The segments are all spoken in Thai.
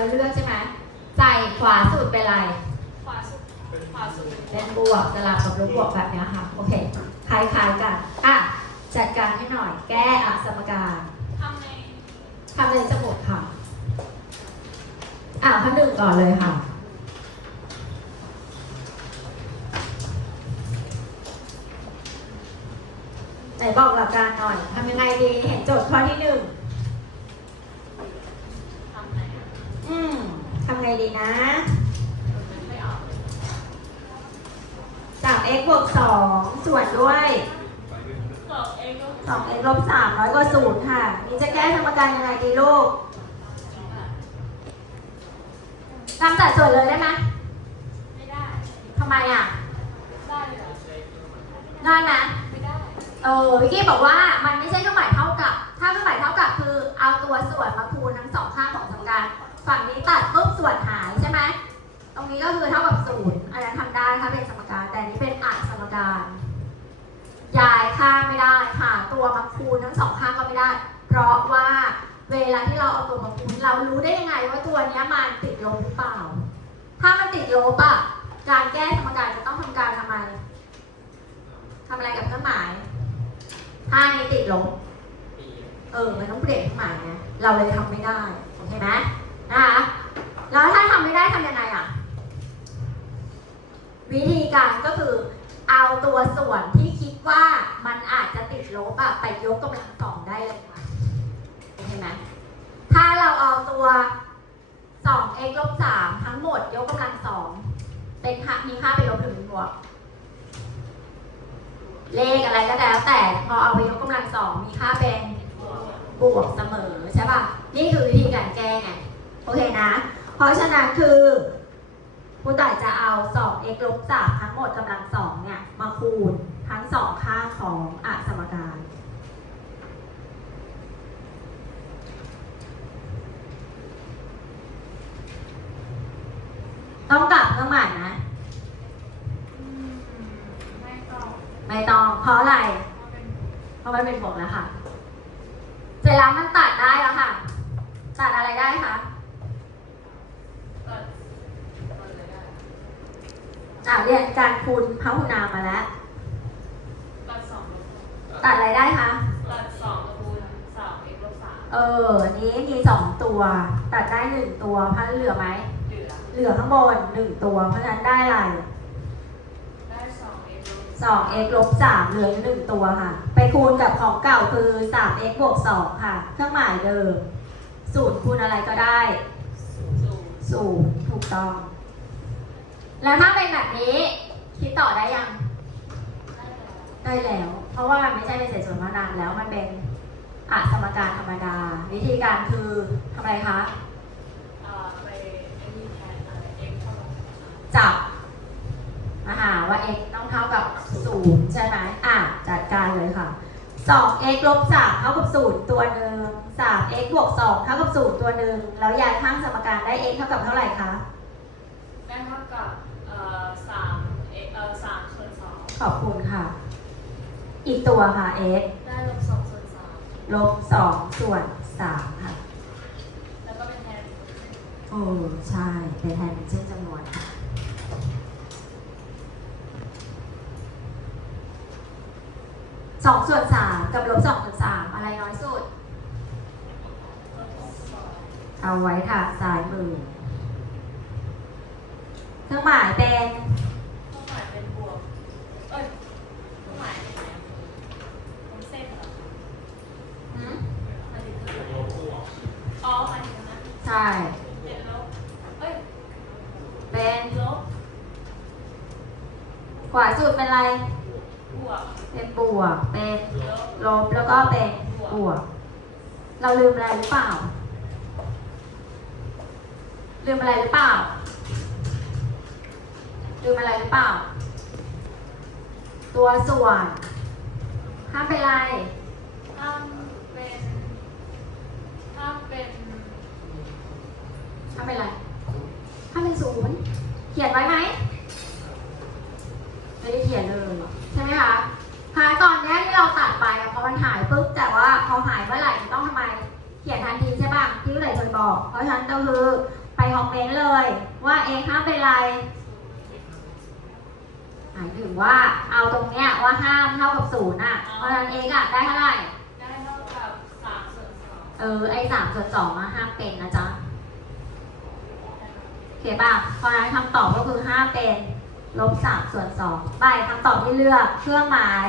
แล้วเลือกใช่ไหมใส่ขวาสุดเป็นอะไร ขวาสุดขวาสุดเป็นบวกสลับกับลบบวกแบบนี้ค่ะ โอเค คล้ายๆกัน อะ จัดการให้หน่อย แก้อะสมการทำในทำในสมุดค่ะ อะขั้นหนึ่งก่อนเลยค่ะไหนบอกหลักการหน่อยทำยังไงดี เห็นโจทย์ข้อที่หนึ่ง นะมันไม่ออกจาก x บวกสองส่วนด้วยสองเองก็สอง x ลบสามร้อยกว่าศูนย์ค่ะ นี่จะแก้สมการยังไงดีลูกทำสัดส่วนเลยได้ไหมไม่ได้ทำไมอะ ได้เหรอได้ไหมไม่ได้ เออวิกกี้บอกว่ามันไม่ใช่เครื่องหมายเท่ากับ ถ้าเครื่องหมายเท่ากับคือเอาตัวส่วนมาคูณทั้งสองข้างของสมการ ฝั่งนี้ตัดปุ๊ รงนี้ก็คือเท่ากับศูนย์อันนั้นทำได้ถ้าเป็นสมการ แต่นี้เป็นอัดสมการย้ายข้างไม่ได้หาตัวมาคูณทั้งสองข้างก็ไม่ได้ เพราะว่าเวลาที่เราเอาตัวมาคูณเรารู้ได้ยังไงว่าตัวนี้มันติดลบหรือเปล่า ถ้ามันติดลบอะการแก้สมการจะต้องทำการทำไมทำอะไรกับเครื่องหมาย ถ้านี้ติดลบ เออ มันต้องเปลี่ยนเครื่องหมายนะเราเลยทำไม่ได้ โอเคไหมนะคะ แล้วถ้าทำไม่ได้ทำยังไง วิธีการก็คือเอาตัวส่วนที่คิดว่ามันอาจจะติดลบอะไปยกกำลังสองได้เลยค่ะโอเคไหมถ้าเราเอาตัว 2x ลบ3ทั้งหมดยกกำลังสองเป็นค่ามีค่าเป็นลบหรือเป็นบวก เลขอะไรก็แล้วแต่พอเอาไปยกกำลังสองมีค่าเป็นบวกเสมอใช่ป่ะ นี่คือวิธีการแก้ไงโอเคนะ เพราะฉะนั้นคือ ผู้ต่ายจะเอา 2x ลบ3ทั้งหมดกำลังสองเนี่ย มาคูณทั้งสองข้างของอะสมการต้องกลับเครื่องหมายนะอืมไม่ต้อง ไม่ต้อง เพราะอะไรเพราะเป็นเพราะมันเป็นบวกแล้วค่ะ เสร็จแล้วมันตัดได้แล้วค่ะ ตัดอะไรได้คะ ตัดตัดเลยได้ อ่าเรียนการคูณพหุนามมาแล้ว ตัดสองลบตัดอะไรได้คะ ตัดสองคูณสามเอ็กลบสามเอออันนี้มีสองตัว ตัดได้หนึ่งตัวเพราะเหลือไหม เหลือเหลือข้างบนหนึ่งตัว เพราะฉะนั้นได้อะไรได้สองเอ็กลบสอง x ลบสามเหลืออยู่หนึ่งตัวค่ะ ไปคูณกับของเก่าคือสาม x บวกสองค่ะ เครื่องหมายเดิมศูนย์คูณอะไรก็ได้ ศูนย์ ศูนย์ถูกต้อง แล้วถ้าเป็นแบบนี้ คิดต่อได้ยัง ได้แล้วได้แล้วเพราะว่ามันไม่ใช่เป็นเศษส่วนมานานแล้วมันเป็นอะสมการธรรมดา วิธีการคือทำอะไรคะอ่าไปไอ้นี่แทนอะไรเอ็กเท่ากับจับมาหาว่า x ต้องเท่ากับ 0 ใช่ไหมอะ จัดการเลยค่ะ 2x ลบ 3 เท่ากับ 0 ตัวหนึ่ง 3x บวก 2 เท่ากับ 0 ตัวหนึ่ง แล้วย้ายข้างสมการได้ x เท่ากับเท่าไหร่คะได้ เท่ากับเอ่อสามเอ็กเอ่อสามส่วนสองขอบคุณค่ะ อีกตัวค่ะ x ได้ลบสองส่วนสามลบ2ส่วน3ค่ะ แล้วก็เป็นแทนโอ้ใช่เป็นแทนเป็นเช่นจำนวนค่ะ สองส่วนสามกับลบสองส่วนสามอะไรน้อยสุด ลบสองเอาไว้ทางซ้ายมือ เครื่องหมายเป็นเครื่องหมายเป็นบวก เอ้ยเครื่องหมายเป็นไหนเป็นเส้นเหรอหืมหมายถึงเครื่องหมายอ๋อหมายถึงนะใช่ เป็นลบเอ้ยเป็นลบขวาสุดเป็นอะไร บวกเป็นบวก เป็นลบลบแล้วก็เป็นบวก เราลืมอะไรหรือเปล่า ลืมอะไรหรือเปล่า ลืมอะไรหรือเปล่า ตัวส่วนห้ามเป็นอะไรถ้าเป็นถ้าเป็นห้ามเป็นอะไรห้ามเป็นศูนย์เขียนไว้ไหมไม่ได้เขียนเลยใช่ไหมคะคะตอนเนี้ยที่เราตัดไปพอมันหายปุ๊บแต่ว่าพอหายเมื่อไหร่ต้องทำไม เขียนทันทีใช่ป่ะที่ผู้ใหญ่เคยบอก เพราะฉะนั้นก็คือไปไปคอมเมนต์เลย ว่าเองห้ามเป็นไรายถึงว่าเอาตรงเนี้ยว่าห้ามเท่ากับศูนย์อะ เพราะฉะนั้นเองอะได้เท่าไหร่ ได้เท่ากับสามส่วนสองเออไอ้สามส่วนสองอะห้ามเป็นนะจ๊ะโอเคป่ะเพราะฉะนั้นคำตอบก็คือห้ามเป็นลบสามส่วนสองไปคำตอบที่เลือกเครื่องหมาย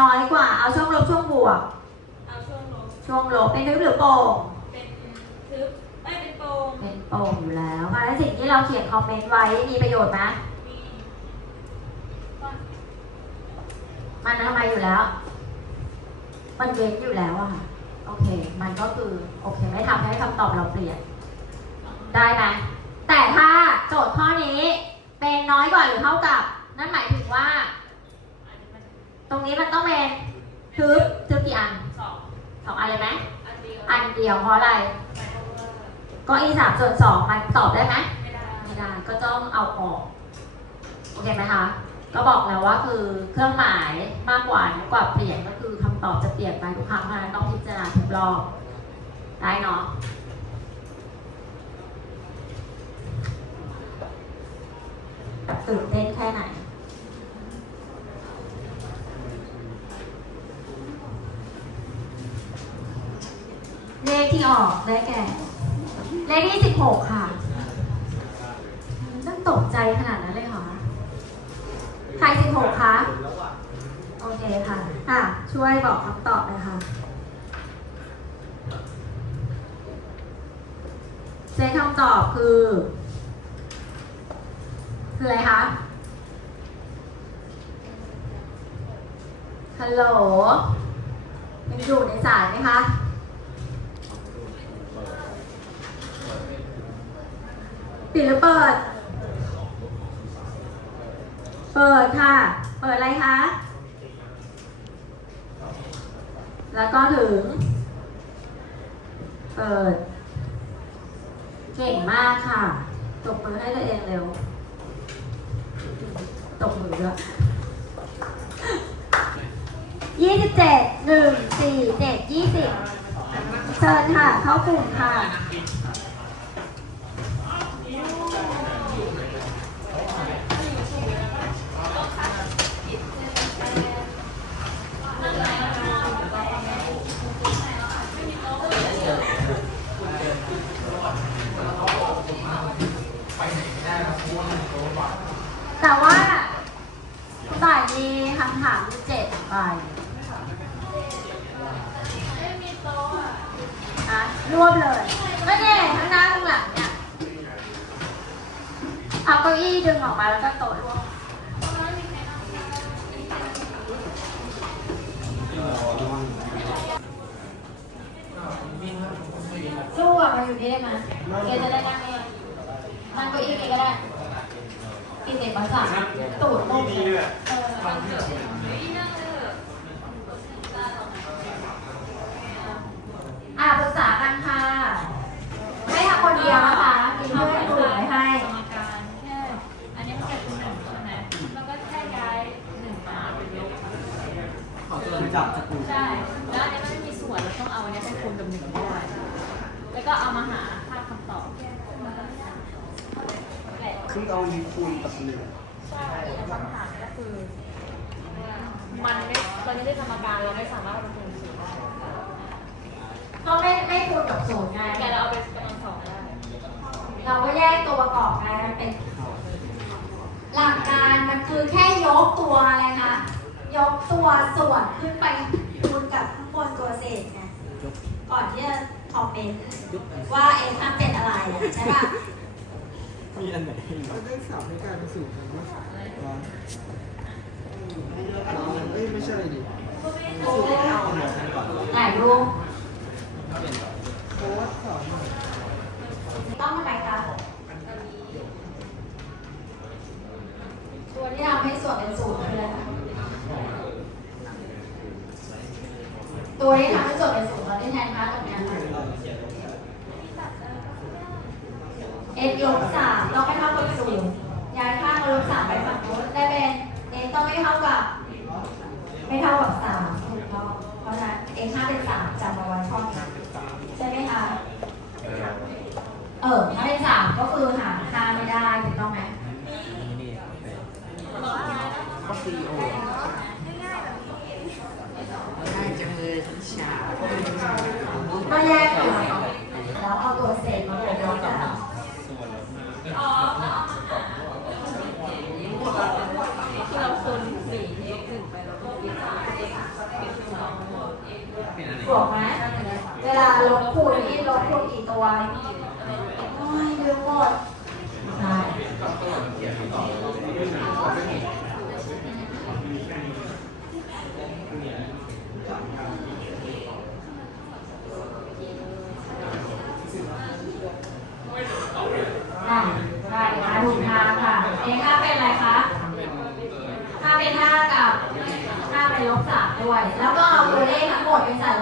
น้อยกว่าเอาช่วงลบช่วงบวก เอาช่วงลบช่วงลบเป็นทึบหรือโป่งเป็นทึบไม่เป็นโปร่งเป็นโป่งอยู่แล้วเพราะฉะนั้นสิ่งที่เราเขียนคอมเมนต์ไว้มีประโยชน์ไหม มีมันทำไมอยู่แล้ว มันเว้นอยู่แล้วอะค่ะ โอเค มันก็คือ โอเค ไม่ทำให้คำตอบเราเปลี่ยน ได้ไหมแต่ถ้าโจทย์ข้อนี้ เป็นน้อยกว่าหรือเท่ากับ นั่นหมายถึงว่าอันนี้มันตรงนี้มันต้องเป็นทึบทึบกี่อันสองสองอันเลยไหมอันเดียวอันเดียวเพราะอะไรหมายความว่าก็อีสามส่วนสองมันตอบได้ไหมไม่ได้ไม่ได้ก็ต้องเอาออก โอเคไหมคะ ก็บอกแล้วว่าคือเครื่องหมายมากกว่าน้อยกว่าเปลี่ยนก็คือคำตอบจะเปลี่ยนไปทุกครั้งเพราะฉะนั้นต้องพิจารณาทุกรอบได้เนาะตื่นเต้นแค่ไหนเลขที่ออกได้แก่ เลขที่สิบหกค่ะต้องตกใจขนาดนั้นเลยเหรอ ใครสิบหกคะโอเคค่ะ ค่ะ ช่วยบอกคำตอบหน่อยค่ะเซตคำตอบคือ คืออะไรคะ ฮัลโหลยังอยู่ในสายไหมคะปิดหรือเปิด เปิดค่ะ เปิดอะไรคะ แล้วก็ถึง เปิด เก่งมากค่ะ ตบมือให้ตัวเองเร็ว ตบมือด้วยยี่สิบเจ็ดหนึ่งสี่เจ็ดยี่สิบเชิญค่ะ เข้ากลุ่มค่ะ แต่ว่าบ่ายมีคำถามมีเจ็ดใบ ไม่มีโต๊ะอะ อะรวบ เลยก็เนี่ยข้างหน้าข้างหลังเนี่ยเอาเก้าอี้ดึงออกมาแล้วก็โต๊ะรวบลูกอะมาอยู่นี่ได้ไหมเกจะได้นั่งนี่นั่งเก้าอี้นี้ก็ได้กินเด็กภาษาตูดโม่งเลยเออ ไม่นั่งเลย อะปรึกษากันค่ะไม่ทำคนเดียวนะคะมีเพื่อนกลุ่มไว้ให้ สมการแค่อันนี้มันแค่คูณหนึ่งใช่ไหมแล้วก็แค่ย้ายหนึ่งมาเป็นลบ คือจับสกรูใช่ แล้วอันนี้มันไม่มีส่วนเราต้องเอาอันนี้ไปคูณกับหนึ่งให้ได้แล้วก็เอามาหาค่าคำตอบแหละคือเอาลิงคูณกับหนึ่งใช่แต่คำถามก็คือ มันไม่ตอนนี้ได้สมการเราไม่สามารถเอาไปคูณสูตรได้ก็ไม่ไม่คูณกับศูนย์ไงแต่เราเอาไปกำลังสองได้ เราก็แยกตัวประกอบไงมันเป็น หลักการมันคือแค่ยกตัวอะไรคะ ยกตัวส่วนขึ้นไปคูณกับข้างบนตัวเศษไงก่อนที่จะคอมเมนต์ว่าเอ็มทำเป็นอะไรอะใช่ป่ะมีอันไหนมันได้สามให้กลายเป็นศูนย์น เอ็ x ลบสามต้องไม่เท่ากับศูนย์ย้ายข้างลบสามไปฝั่งโน้นได้เป็น x ต้องไม่เท่ากับ ไม่เท่ากับสามถูกต้องเพราะฉะนั้น x ห้าเป็นสามจำมาไว้ข้อนี้ใช่ไหมคะเออถ้าเป็นสามก็คือหาค่าไม่ได้ถูกต้องไหมก็คือโอ ถูกไหมเวลาลบคูณนี่ลบคูณกี่ตัวโอ้ยลืมหมดใช่ได้ค่ถูกทาค่ะเท่าเป็นอะไรคะค่าเป็นห้ากับห้าเป็นลบสามด้วย แล้วก็เอาตัว เลขทั้